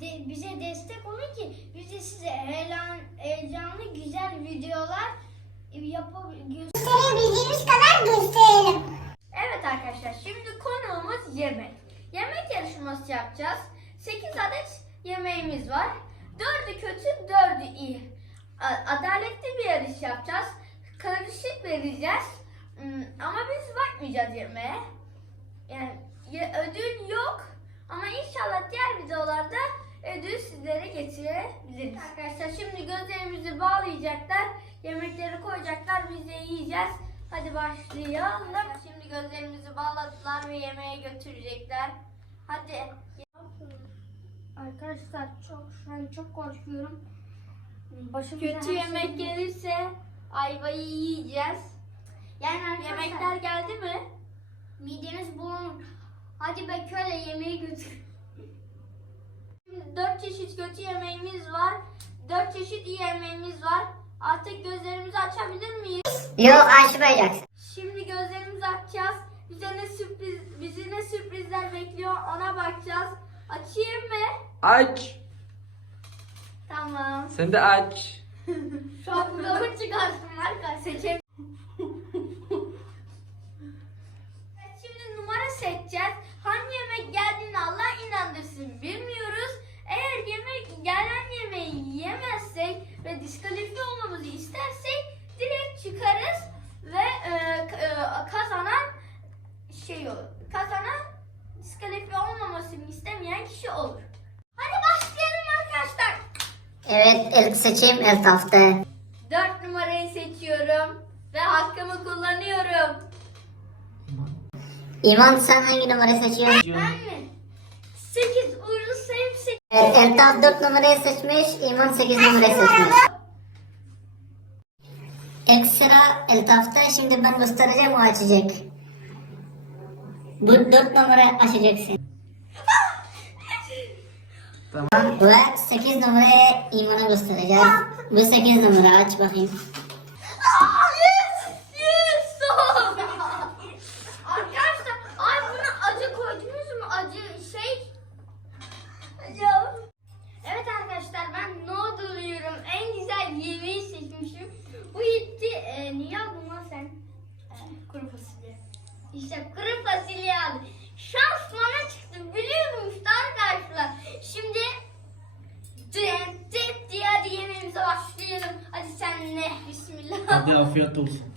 bize destek olun ki biz de size heyecan, heyecanlı güzel videolar yapabiliyoruz. Gösterebildiğimiz kadar gösterelim. Evet arkadaşlar şimdi konuğumuz yemek. Yemek yarışması yapacağız. 8 adet yemeğimiz var. 4'ü kötü, 4'ü iyi. Adaletli bir yarış yapacağız. Karışık vereceğiz. Hmm, Ama biz bakmayacağız yemeğe. Yani ödül yok. Ama inşallah diğer videolarda ödül sizlere getirebiliriz. Arkadaşlar şimdi gözlerimizi bağlayacaklar. Yemekleri koyacaklar. Biz de yiyeceğiz. Hadi başlayalım. Şimdi gözlerimizi bağladılar ve yemeğe götürecekler. Hadi. Arkadaşlar çok şu an çok korkuyorum. Başımıza Kötü şey yemek gelirse ayvayı yiyeceğiz. Yani arkadaşlar, Yemekler geldi mi? midemiz bulun. Hadi be köle yemeği götür. Dört çeşit kötü yemeğimiz var. Dört çeşit iyi yemeğimiz var. Artık gözlerimizi açabilir miyiz? Yok açmayacaksın. Şimdi gözlerimizi açacağız. Bize ne sürpriz, bizi ne sürprizler bekliyor ona bakacağız. Açayım mı? Aç. Tamam. Sen de aç. Şapkamı çıkarsın arkadaşlar. Seçelim. Şimdi numara seçeceğiz. Hangi yemek geldiğini Allah inandırsın bilmiyoruz. Eğer yemek gelen yemeği yiyemezsek ve diskalifiye olmamızı istersek direkt çıkarız ve e, e, kazanan şey olur. Kazanan diskalifiye olmamasını istemeyen kişi olur. Hadi başlayalım arkadaşlar. Evet ilk seçim Eltaf'ta. Dört numarayı seçiyorum ve hakkımı kullanıyorum. İman sen hangi numarayı seçiyorsun? Ben mi? 8 uğurlu sayım 8. Evet Eltaf 4 numarayı seçmiş, İman 8 numarayı seçmiş. İlk sıra Eltaf'ta, şimdi ben göstereceğim o açacak. Bu 4 numara açacaksın. Tamam. Ve 8 numarayı İman'a göstereceğiz. Bu 8 numara aç bakayım. Yes! Yes! Arkadaşlar ay buna acı koydunuz mu? Acı şey. Ya. Evet arkadaşlar ben noodle yiyorum. En güzel yemeği seçmişim. Bu gitti. E, niye aldın lan sen? E, kuru fasulye. İşte kuru fasulye aldım. Şans bana çıktı biliyor musun arkadaşlar? Şimdi dıt dıt diye hadi yemeğimize başlayalım. Hadi sen ne? Bismillah. Hadi afiyet olsun.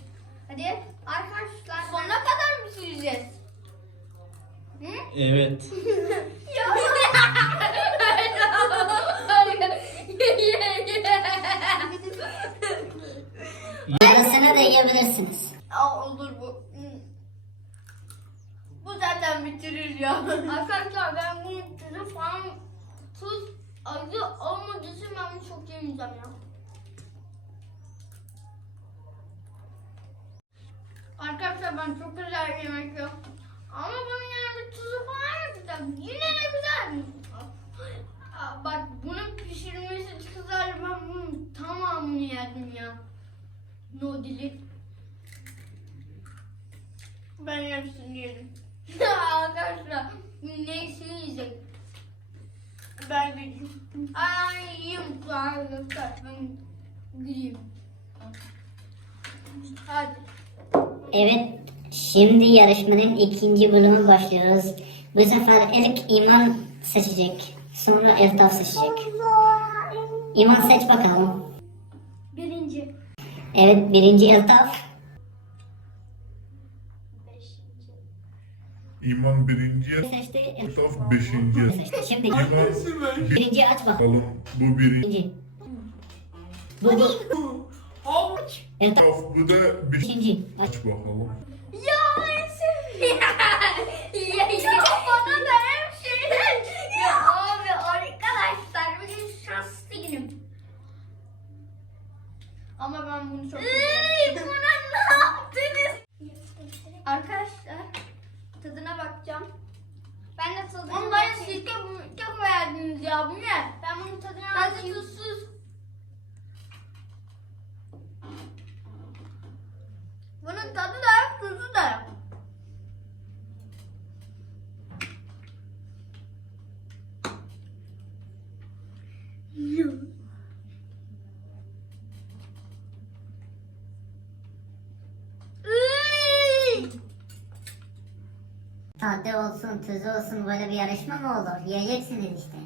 Hadi arkadaşlar. Sonuna kadar mı süreceğiz? Hı? Evet. Ya. Yarısını da yiyebilirsiniz. Aa, olur bu. Zaten bitirir ya. Arkadaşlar ben bunun tuzu falan tuz acı olmadığı için ben bunu çok yemeyeceğim ya. Arkadaşlar ben çok güzel yemek yiyorum. Ama bunun yani bir tuzu falan yapacağım. Yine de güzel. Bak bunun pişirmesi kızarlı ben bunun tamamını yedim ya. Nodili. Ben yarısını yedim. Arkadaşlar neyse yiyecek. Ben gideyim. Ay yiyeyim arkadaşlar ben gideyim. Hadi. Evet, şimdi yarışmanın ikinci bölümü başlıyoruz. Bu sefer ilk İman seçecek, sonra Eltaf seçecek. İman seç bakalım. Birinci. Evet, birinci Eltaf. İman birinciye, Mustafa beşinciye. Şimdi İman birinci aç bakalım. bakalım bu birinci. Bu bu. Eltaf Mustafa bu da beşinci. Aç. bakalım. Ya en sevdiğim. ya, ya. Bana da hem şey. Ya abi arkadaşlar bugün şanslı günüm. Ama ben bunu çok Iy, buna ne yaptınız? Arkadaşlar tadına bakacağım. Ben de tadına Onu bana bakayım. sirke çok verdiniz ya bu ne? Ben bunun tadına Ben de bakayım. tuzsuz. Bunun tadı da yok, tuzu da yok. Tadı olsun, tuzu olsun böyle bir yarışma mı olur? Yiyeceksiniz işte.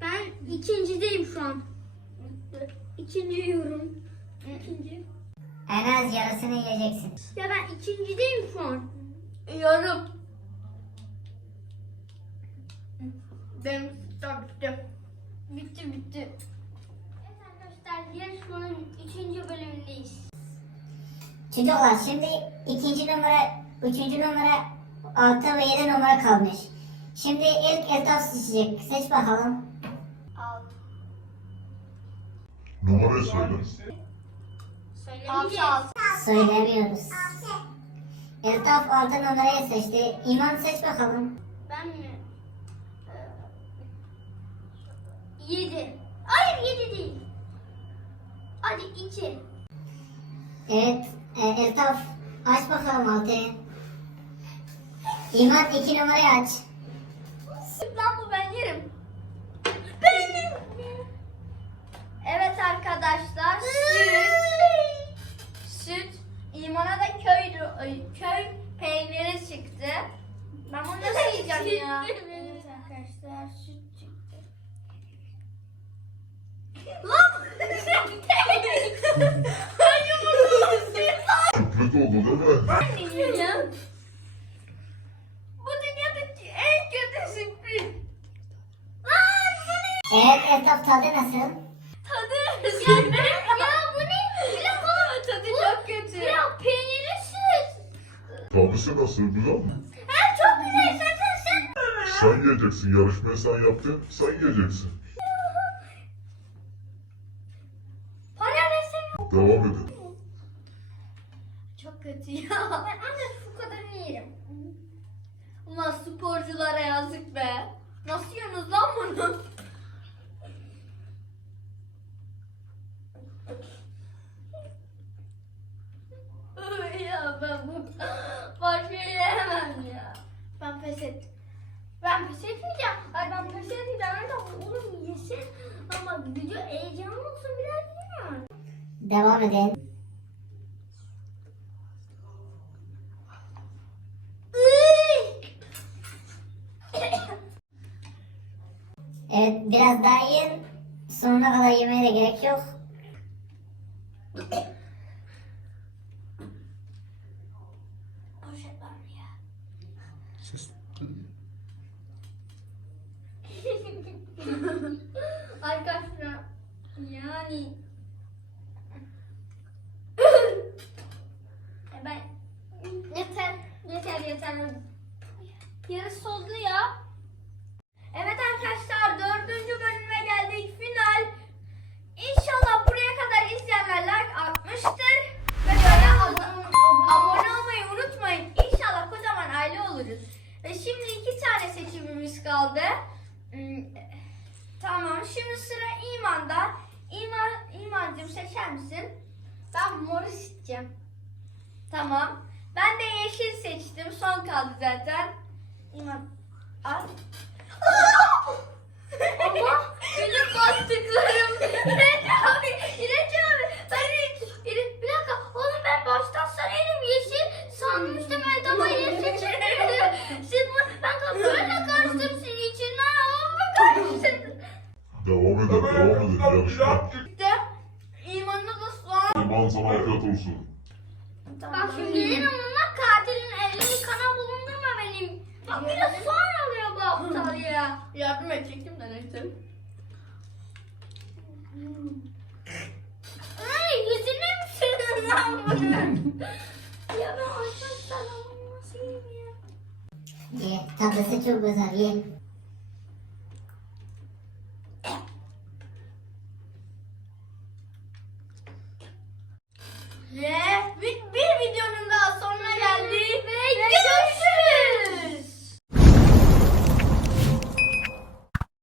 Ben ikincideyim şu an. İkinci yiyorum. İkinci. En az yarısını yiyeceksin. Ya ben ikincideyim şu an. Yorum. Benim sütler bitti. Bitti bitti. Evet arkadaşlar yarışmanın üçüncü bölümündeyiz. Çocuklar şimdi ikinci numara, üçüncü numara, altı ve yedi numara kalmış. Şimdi ilk etap seçecek. Seç bakalım. Numarayı söyle. Söylemiyoruz. Eltaf altı numarayı seçti. İman seç bakalım. Ben mi? Ee, Yedi. Hayır yedi değil. Hadi iki. Evet, e, Eltaf aç bakalım altıyı. İman iki numarayı aç. Süt lan bu ben yerim. Benim. Evet arkadaşlar süt. Süt. İman'a da köy, köy peyniri çıktı. Ben bunu nasıl yiyeceğim ya? Evet arkadaşlar süt çıktı. Lan! Sürpriz oldu değil mi? Ben yiyeceğim. Bu dünyadaki en kötü sürpriz. Lan bu ne? Evet, Eltaf tadı nasıl? Tadı. Ya, ya bu ne? Bilal bana tadı çok kötü. Ya peynirli süt. Tadısı nasıl güzel mi? Ha çok güzel. Sen sen sen. Sen yiyeceksin. Yarışmayı sen yaptın. Sen yiyeceksin. Para versene. Devam edin. Çok kötü ya. Ben ancak şu kadarını yerim. Ulan sporculara yazık be. Nasıl yiyorsunuz lan bunu? Ay ya ben bu başka yiyemem ya. Ben pes ettim. Ben pes etmeyeceğim. Ay ben pes etmeyeceğim. Öyle oğlum yesin. Ama video heyecanlı olsun biraz yiyin. Devam edin. Evet, biraz daha yiyin. Sonuna kadar yemeye de gerek yok. Poşet var mı ya? Siz... Arkadaşlar yani. E ben yeter yeter yeter. Yarısı oldu ya. Evet arkadaşlar dördüncü bölüme geldik. Final. İnşallah buraya kadar izleyenler like atmıştır. Ve böyle abone, olmayı unutmayın. İnşallah kocaman aile oluruz. Ve şimdi iki tane seçimimiz kaldı. Hmm, Tamam şimdi sıra İman'da. İman, İman'cığım seçer misin? Ben moru seçeceğim. Tamam. Ben de yeşil seçtim. Son kaldı zaten. İman al. Ama benim bastıklarım. İreç abi, İreç abi. Ben İreç, bir dakika. Oğlum ben baştan sarayım yeşil sanmıştım. Evet ama yeşil çıktı. Siz bu, ben böyle karıştım senin içinden. Ama karıştım. Devam edin. Devam edin. Yarışma. İşte imanına da soğan. İman sana afiyet olsun. Bak şimdi gelirim ama katilin elini kana bulundurma benim. Bak bir de soğan alıyor bu aptal ya. Yardım edecektim de neyse. Ay yüzüne mi sürdün lan bunu? ya ben nasıl yiyeyim ya? Ye, tadısı çok güzel, ye.